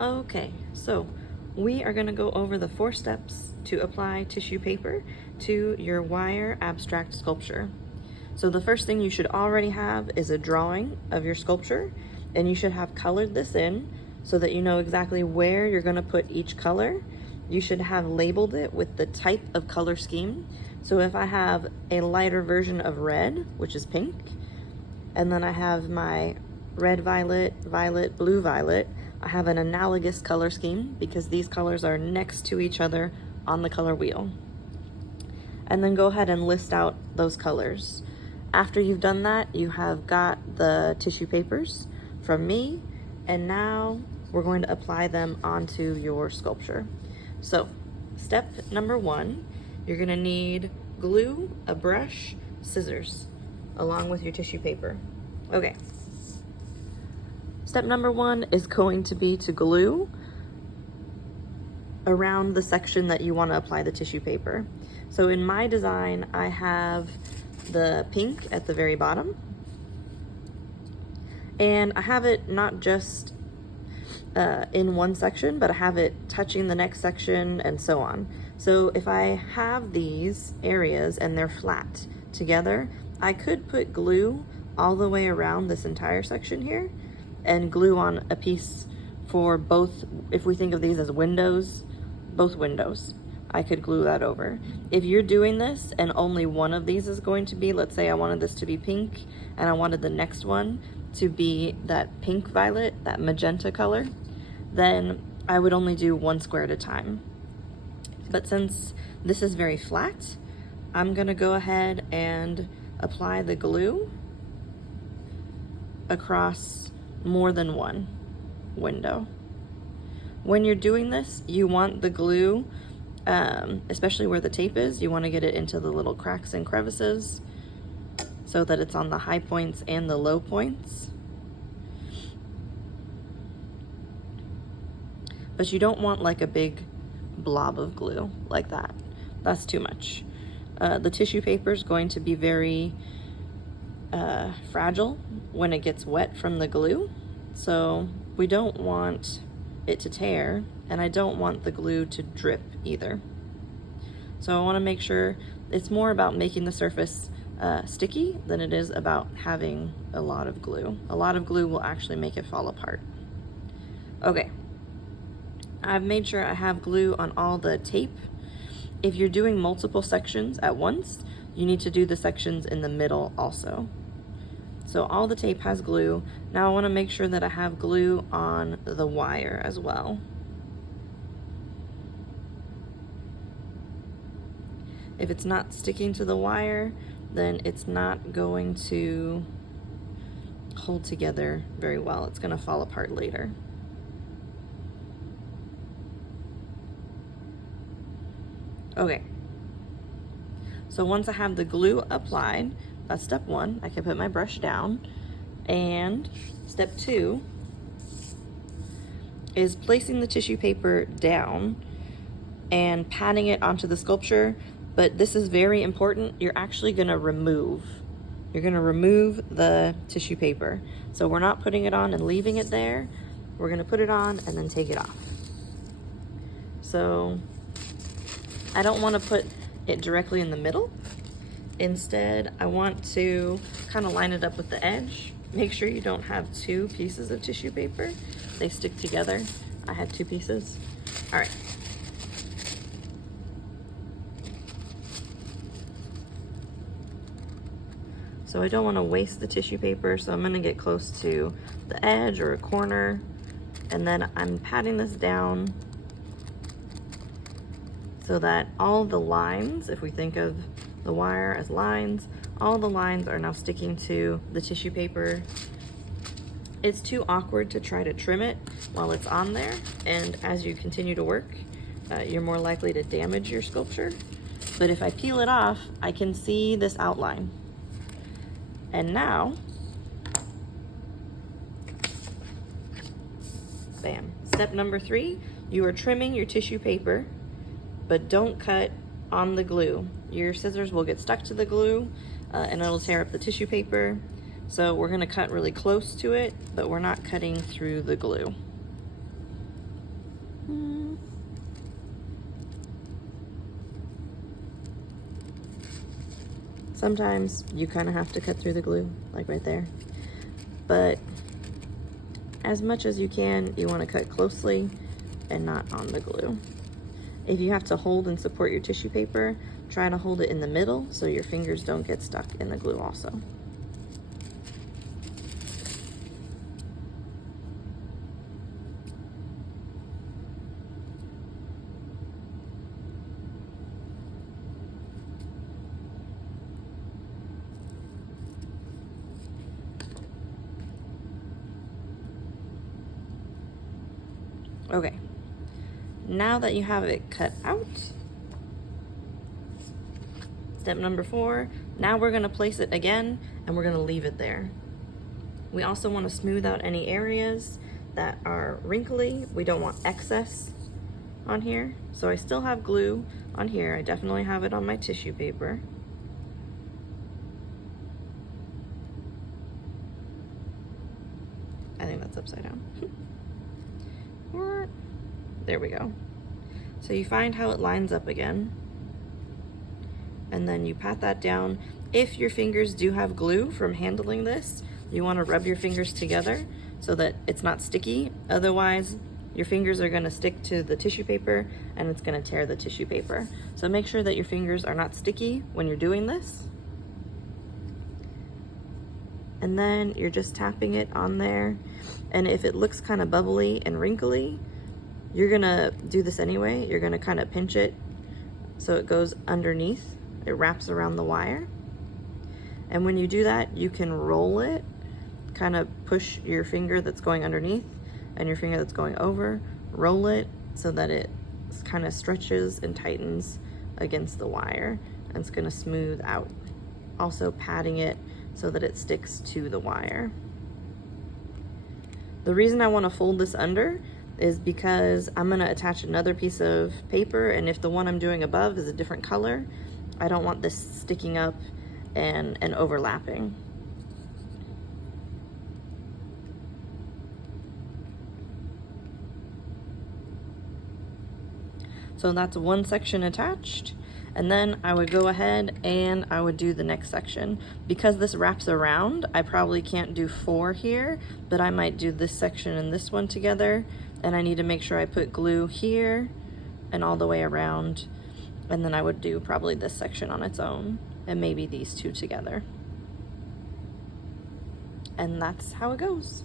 Okay, so we are going to go over the 4 steps to apply tissue paper to your wire abstract sculpture. So the first thing you should already have is a drawing of your sculpture, and you should have colored this in so that you know exactly where you're going to put each color. You should have labeled it with the type of color scheme. So if I have a lighter version of red, which is pink, and then I have my red, violet, violet, blue, violet, I have an analogous color scheme because these colors are next to each other on the color wheel. And then go ahead and list out those colors. After you've done that, you have got the tissue papers from me, and now we're going to apply them onto your sculpture. So, step number 1, you're gonna need glue, a brush, scissors, along with your tissue paper. Okay. Step number 1 is going to be to glue around the section that you want to apply the tissue paper. So in my design, I have the pink at the very bottom, and I have it not just in one section, but I have it touching the next section and so on. So if I have these areas and they're flat together, I could put glue all the way around this entire section here and glue on a piece for both. If we think of these as windows, both windows, I could glue that over. If you're doing this and only one of these is going to be, let's say I wanted this to be pink and I wanted the next one to be that pink violet, that magenta color, then I would only do one square at a time. But since this is very flat, I'm gonna go ahead and apply the glue across more than one window. When you're doing this, you want the glue, especially where the tape is, you want to get it into the little cracks and crevices so that it's on the high points and the low points. But you don't want like a big blob of glue like that. That's too much. The tissue paper is going to be very fragile when it gets wet from the glue, so we don't want it to tear, and I don't want the glue to drip either. So I want to make sure it's more about making the surface sticky than it is about having a lot of glue. A lot of glue will actually make it fall apart. Okay, I've made sure I have glue on all the tape. If you're doing multiple sections at once, you need to do the sections in the middle also. So all the tape has glue. Now I want to make sure that I have glue on the wire as well. If it's not sticking to the wire, then it's not going to hold together very well. It's going to fall apart later. Okay, so once I have the glue applied, that's step 1. I can put my brush down. And step 2 is placing the tissue paper down and patting it onto the sculpture. But this is very important. You're actually going to remove the tissue paper. So we're not putting it on and leaving it there. We're going to put it on and then take it off. So I don't want to put it directly in the middle. Instead, I want to kind of line it up with the edge. Make sure you don't have 2 pieces of tissue paper. They stick together. I had 2 pieces. All right. So I don't want to waste the tissue paper, so I'm going to get close to the edge or a corner, and then I'm patting this down so that all the lines, if we think of the wire as lines, all the lines are now sticking to the tissue paper. It's too awkward to try to trim it while it's on there, and as you continue to work, you're more likely to damage your sculpture. But if I peel it off, I can see this outline. And now, bam. Step number 3, you are trimming your tissue paper, but don't cut on the glue. Your scissors will get stuck to the glue and it'll tear up the tissue paper. So we're gonna cut really close to it, but we're not cutting through the glue. Sometimes you kind of have to cut through the glue, like right there. But as much as you can, you want to cut closely and not on the glue. If you have to hold and support your tissue paper, try to hold it in the middle so your fingers don't get stuck in the glue also. Okay, now that you have it cut out, step number 4, now we're gonna place it again and we're gonna leave it there. We also wanna smooth out any areas that are wrinkly. We don't want excess on here. So I still have glue on here. I definitely have it on my tissue paper. I think that's upside down. There we go. So you find how it lines up again, and then you pat that down. If your fingers do have glue from handling this, you want to rub your fingers together so that it's not sticky. Otherwise, your fingers are going to stick to the tissue paper and it's going to tear the tissue paper. So make sure that your fingers are not sticky when you're doing this. And then you're just tapping it on there. And if it looks kind of bubbly and wrinkly, you're gonna do this anyway. You're gonna kind of pinch it so it goes underneath. It wraps around the wire. And when you do that, you can roll it, kind of push your finger that's going underneath and your finger that's going over, roll it so that it kind of stretches and tightens against the wire, and it's gonna smooth out. Also patting it so that it sticks to the wire. The reason I want to fold this under is because I'm going to attach another piece of paper, and if the one I'm doing above is a different color, I don't want this sticking up and overlapping. So that's one section attached, and then I would go ahead and I would do the next section. Because this wraps around, I probably can't do 4 here, but I might do this section and this one together, and I need to make sure I put glue here and all the way around, and then I would do probably this section on its own and maybe these two together. And that's how it goes.